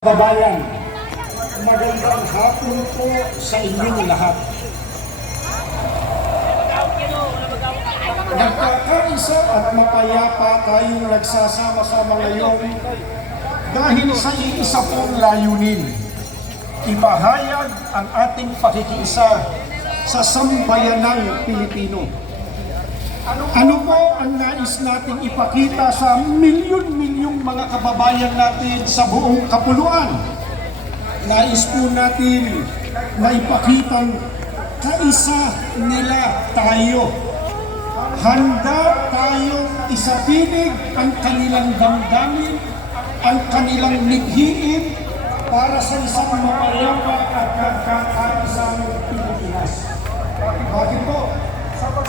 Babayan, magandang hapon po sa inyong lahat. Nagkakaisa at mapayapa tayong nagsasama-sama ngayon dahil sa iisa pong layunin. Ipahayag ang ating pakikiisa sa sambayanang Pilipino. Ano po ang nais nating ipakita sa milyon-milyong mga kababayan natin sa buong kapuluan? Nais po natin na ipakitang kaisa nila tayo. Handa tayong isapinig ang kanilang damdamin, ang kanilang mithiin para sa isang mapayapa at nagkakaisang Pilipinas. Bakit po?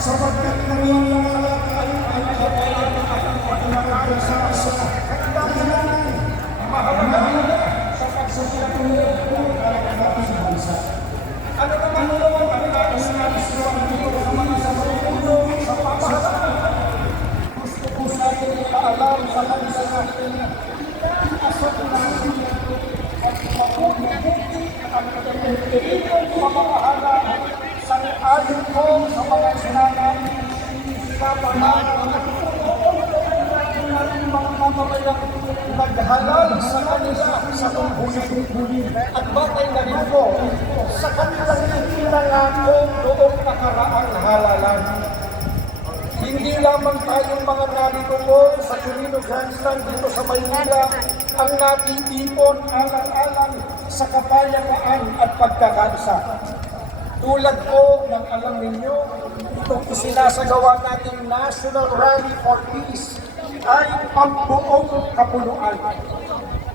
Sapagkat naniniwala tayo ang kabayan at ang pagkakasa sa kailangan mahalaga sa pagsasatuloy po ang ating bansa. Ano naman ang nais ko ang pagkakamali sa pagkakulong sa pamahalaan? Gusto po natin ipaalam sa kanisa natin asap natin at mapunubuti ang pagkakulong pamahalaan sa ayon ko sa mga sinabi sa pamahalaan ng mga mamamayang naghalal sa kanila sa tungkulin at batay na rin po sa kanilang itinangako noong nakaraang halalan. Hindi lamang tayong mga narito po sa Quirino Grandstand dito sa Maynila ang natitipon alang-alang sa kapayapaan at pagkakaisa. Tulad po ng alam ninyo, itong isinasagawa nating National Rally for Peace ay pambuong kapuluan.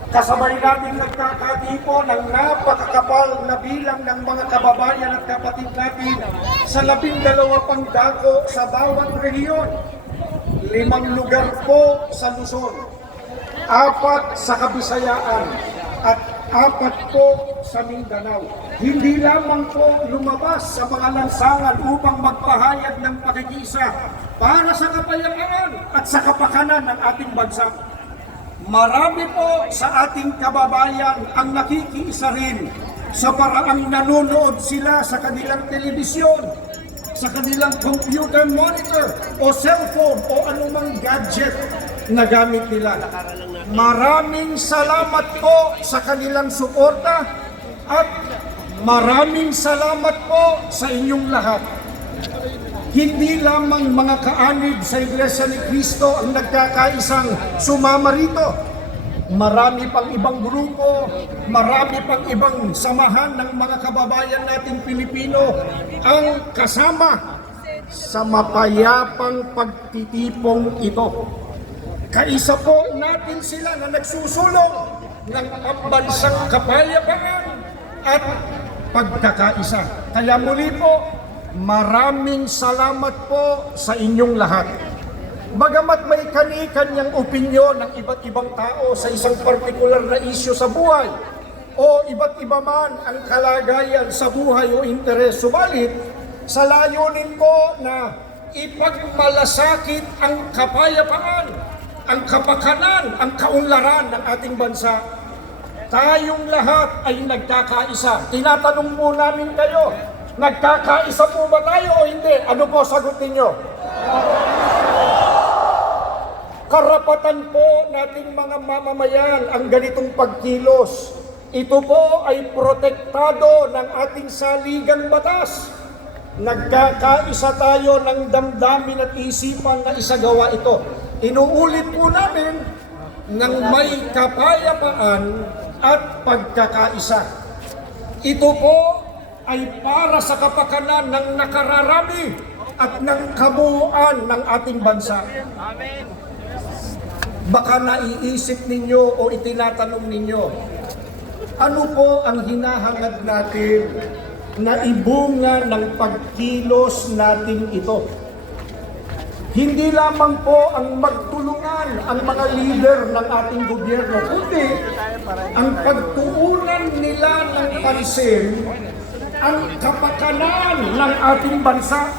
Kasabay natin nagkakatipo ng napakakapal na bilang ng mga kababayan at kapatid natin sa 12 pang dako sa bawat rehiyon. 5 lugar po sa Luzon, 4 sa Kabisayaan at 4 po sa Mindanao. Hindi lamang po lumabas sa mga lansangan upang magpahayag ng pakikiisa para sa kapayapaan at sa kapakanan ng ating bansa. Marami po sa ating kababayan ang nakikiisa rin sa paraang nanonood sila sa kanilang telebisyon, sa kanilang computer monitor o cellphone o anumang gadget na gamit nila. Maraming salamat po sa kanilang suporta at maraming salamat po sa inyong lahat. Hindi lamang mga kaanib sa Iglesia ni Cristo ang nagkakaisang sumama rito. Marami pang ibang grupo, marami pang ibang samahan ng mga kababayan nating Pilipino ang kasama sa mapayapang pagtitipong ito. Kaisa po natin sila na nagsusulong ng pambansang kapayapaan at pagkakaisa. Kaya muli po, maraming salamat po sa inyong lahat. Bagamat may kani-kanyang opinyon ng iba't ibang tao sa isang partikular na isyu sa buhay o iba't iba man ang kalagayan sa buhay o interes, subalit sa layunin ko na ipagmalasakit ang kapayapaan, ang kapakanan, ang kaunlaran ng ating bansa, tayong lahat ay nagkakaisa. Tinatanong po namin kayo, nagkakaisa po ba tayo o hindi? Ano po sagot ninyo? Karapatan po nating mga mamamayan ang ganitong pagkilos. Ito po ay protektado ng ating saligang batas. Nagkakaisa tayo ng damdamin at isipan na isagawa ito. Inuulit po namin ng may kapayapaan at pagkakaisa. Ito po ay para sa kapakanan ng nakararami at ng kabuuan ng ating bansa. Baka naiisip ninyo o itinatanong ninyo, ano po ang hinahangad natin na ibunga ng pagkilos natin ito? Hindi lamang po ang magtulungan ang mga leader ng ating gobyerno, kundi ang pagtuunan nila ng pansin ang kapakanan ng ating bansa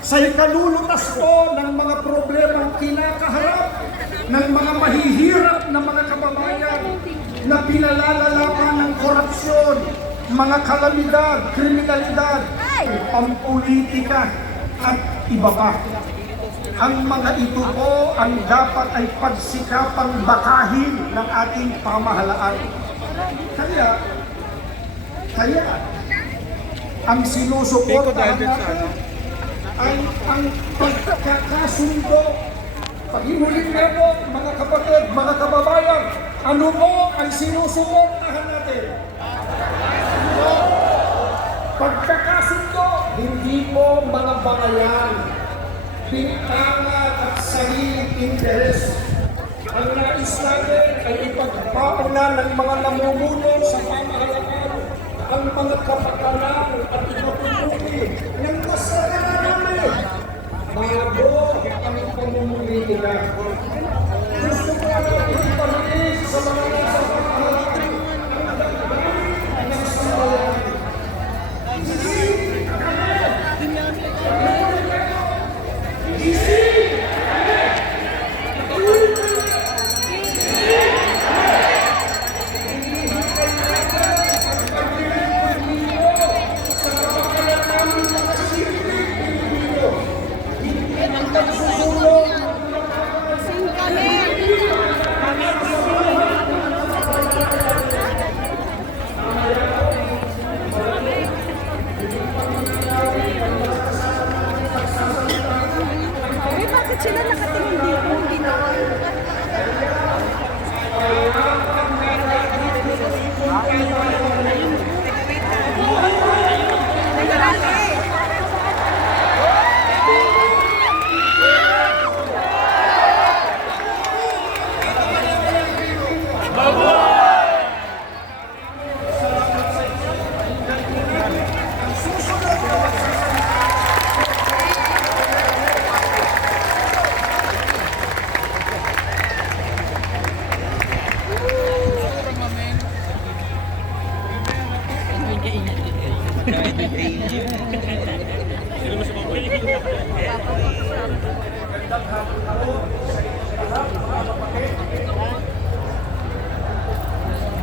sa ikalulutas po ng mga problemang kinakaharap ng mga mahihirap na mga kababayan na pinalalala pa ng korupsyon, mga kalamidad, kriminalidad, pampolitika at iba pa. Ang mga ito po ang dapat ay pagsikapang bakahin ng ating pamahalaan. Kaya ang sinusuportahan natin ay ang pagkakasundo. Pag-imuling na po, mga kapatid, mga kababayan, ano po ang sinusuportahan natin? Pagkakasundo, hindi po mga bangayan, bintangan at sariling interes. Ang nais natin ay ipagpauna ng mga namumuno sa pamahalaan ang mga kapakanan at ipatuloy ng kasalanan bago ang pamumulitika. Gusto ko natin ipamilis sa mga nasa pamahalaan ang dagdagan ng sambayan. Bakit sila nakatingin dito? Hindi na.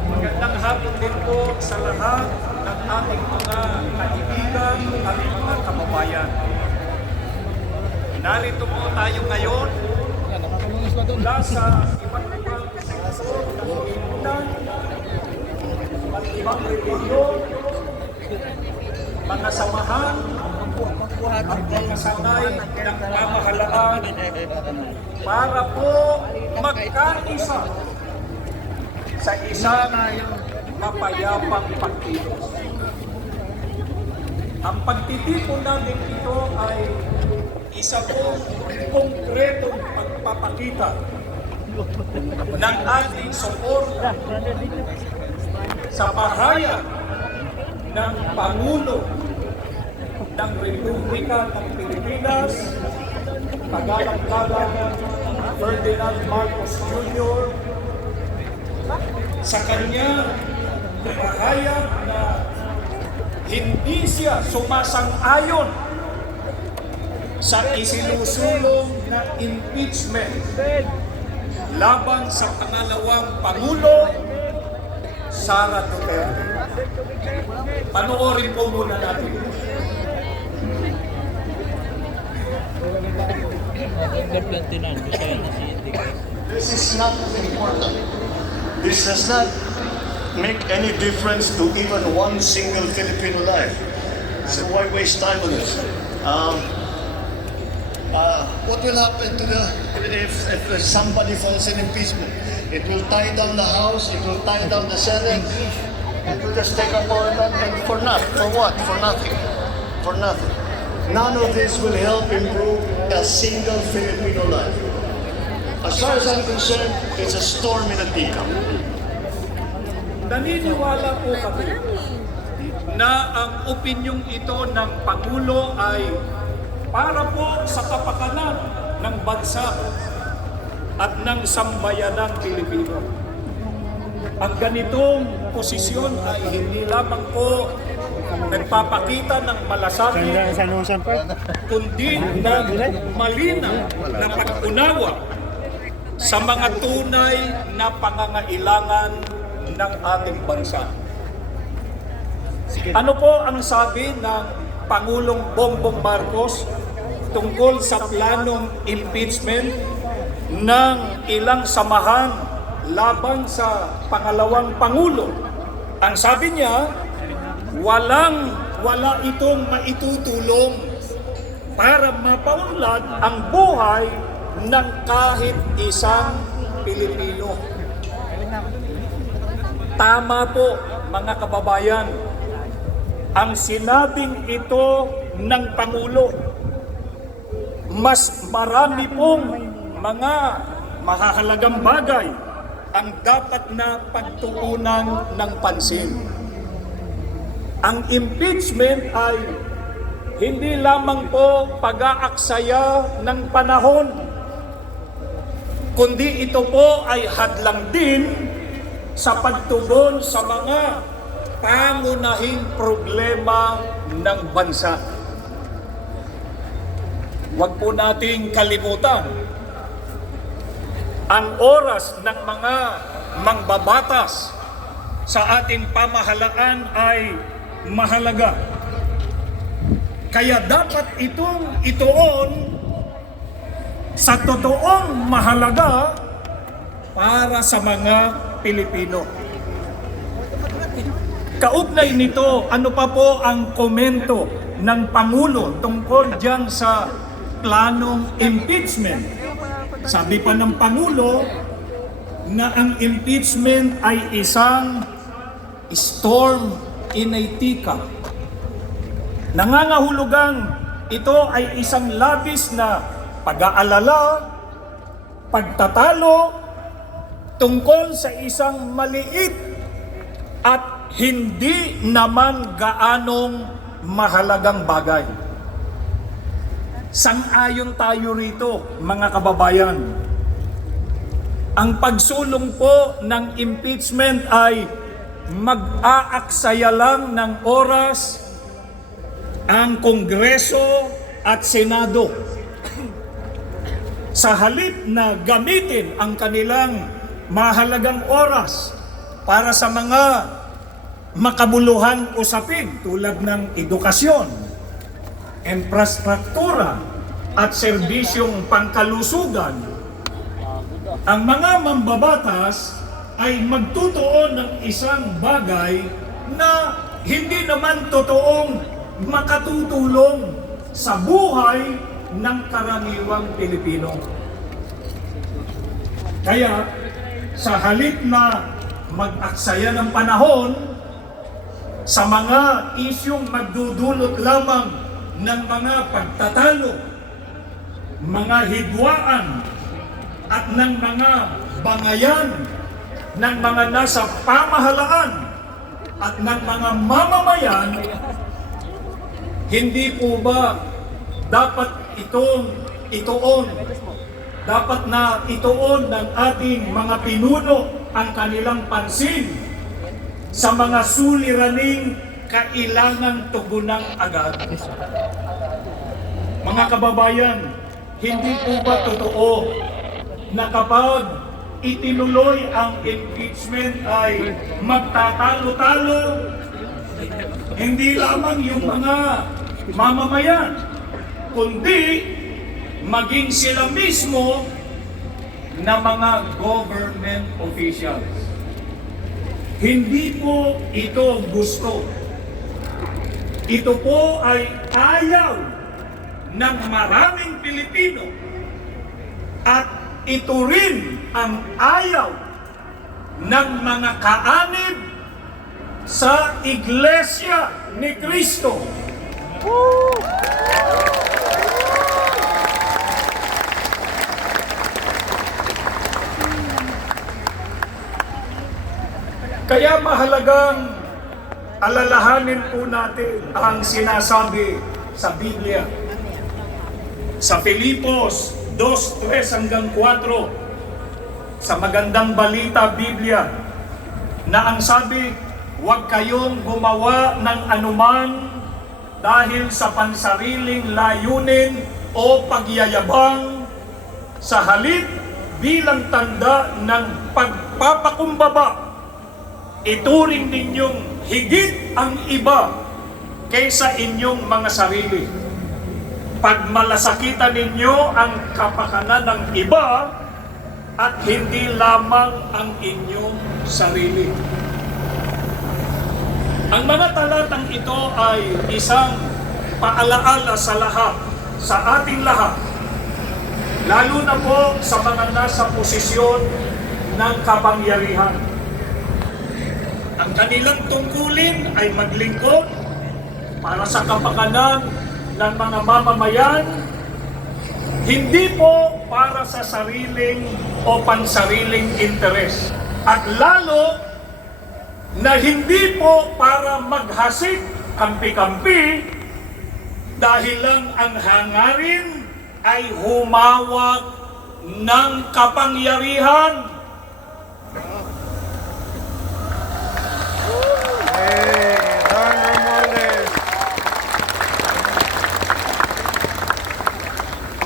Magandang hapon din po sa lahat ng ating mga kaibigan at mga kababayan. Narito po tayo ngayon mula sa iba't ibang komunidad, iba't ibang reliyon, mga samahan at mga sangay ng pamahalaan para po magkaisa sa isang mapayapang pagkilos. Ang pagtitipon natin ito ay isa pong konkretong pagpapakita ng ating suporta sa pahayag ng Pangulo ng Republika ng Pilipinas, Tagalang-galang Ferdinand Marcos Jr., sa kanya pahayag na hindi siya sumasang-ayon sa isinusulong na impeachment laban sa pangalawang Pangulo, Sara Duterte. Panoorin po muna natin. This is not important. This does not make any difference to even one single Filipino life. So why waste time on this? What will happen to if somebody falls in impeachment? It will tie down the House, it will tie down the Senate, it will just take up all that, and for nothing. For what? For nothing. For nothing. None of this will help improve a single Filipino life. As far as I'm concerned, it's a storm in a teacup. Naniniwala po kami na ang opinyong ito ng Pangulo ay para po sa kapakanan ng bansa at ng sambayanang Pilipino. Ang ganitong posisyon ay hindi lamang po nagpapakita ng malasakit, kundi ng malinaw na pag-unawa sa mga tunay na pangangailangan ng ating bansa. Ano po ang sabi ng Pangulong Bongbong Marcos tungkol sa planong impeachment ng ilang samahan laban sa pangalawang Pangulo? Ang sabi niya, wala itong maitutulong para mapaunlad ang buhay ng kahit isang Pilipino. Tama po, mga kababayan, ang sinabing ito ng Pangulo. Mas marami pong mga mahahalagang bagay ang dapat na pagtuunan ng pansin. Ang impeachment ay hindi lamang po pag-aaksaya ng panahon, kundi ito po ay hadlang din sa pagtugon sa mga pangunahing problema ng bansa. Huwag po nating kalimutan, ang oras ng mga mangbabatas sa ating pamahalaan ay mahalaga. Kaya dapat itong ituon sa totoong mahalaga para sa mga Pilipino. Kaugnay nito, ano pa po ang komento ng Pangulo tungkol dyan sa planong impeachment? Sabi pa ng Pangulo na ang impeachment ay isang storm in a teacup. Nangangahulugang ito ay isang labis na pag-aalala, pagtatalo tungkol sa isang maliit at hindi naman gaanong mahalagang bagay. Sang-ayon tayo rito, mga kababayan. Ang pagsulong po ng impeachment ay mag-aaksaya lang ng oras ang Kongreso at Senado. Sa halip na gamitin ang kanilang mahalagang oras para sa mga makabuluhang usapin tulad ng edukasyon, infrastruktura at serbisyong pangkalusugan, ang mga mambabatas ay magtutuon ng isang bagay na hindi naman totoong makatutulong sa buhay ng karaniwang Pilipino. Kaya sa halip na mag-aksaya ng panahon sa mga isyong magdudulot lamang ng mga pagtatalo, mga hidwaan at ng mga bangayan ng mga nasa pamahalaan at ng mga mamamayan, hindi po ba dapat dapat na ituon ng ating mga pinuno ang kanilang pansin sa mga suliraning kailangang tugunan agad? Mga kababayan, hindi po ba totoo na kapag itinuloy ang impeachment ay magtatalo-talo hindi lamang yung mga mamamayan, kundi maging sila mismo na mga government officials? Hindi po ito gusto. Ito po ay ayaw ng maraming Pilipino at ito rin ang ayaw ng mga kaanib sa Iglesia ni Cristo. Kaya mahalagang alalahanin po natin ang sinasabi sa Biblia. Sa Filipos 2:3-4, sa Magandang Balita Biblia, na ang sabi, huwag kayong gumawa ng anuman dahil sa pansariling layunin o pagyayabang, sa halip bilang tanda ng pagpapakumbaba ituring ninyong higit ang iba kaysa inyong mga sarili. Pagmalasakitan ninyo ang kapakanan ng iba at hindi lamang ang inyong sarili. Ang mga talatang ito ay isang paalaala sa lahat, sa ating lahat, lalo na po sa mga nasa posisyon ng kapangyarihan. Ang kanilang tungkulin ay maglingkod para sa kapakanan ng mga mamamayan, hindi po para sa sariling o pansariling interes. At lalo na hindi po para maghasik kampi-kampi dahil lang ang hangarin ay humawak ng kapangyarihan.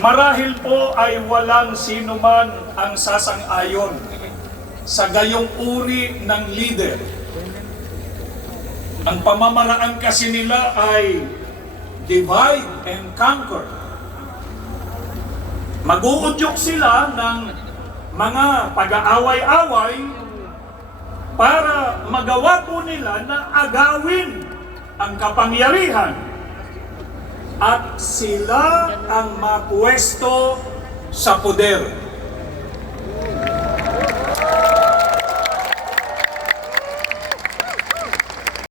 Marahil po ay walang sino man ang sasang-ayon sa gayong uri ng leader. Ang pamamaraan kasi nila ay divide and conquer. Mag-uudyok sila ng mga pag-aaway-away para magawa po nila na agawin ang kapangyarihan at sila ang mapwesto sa poder.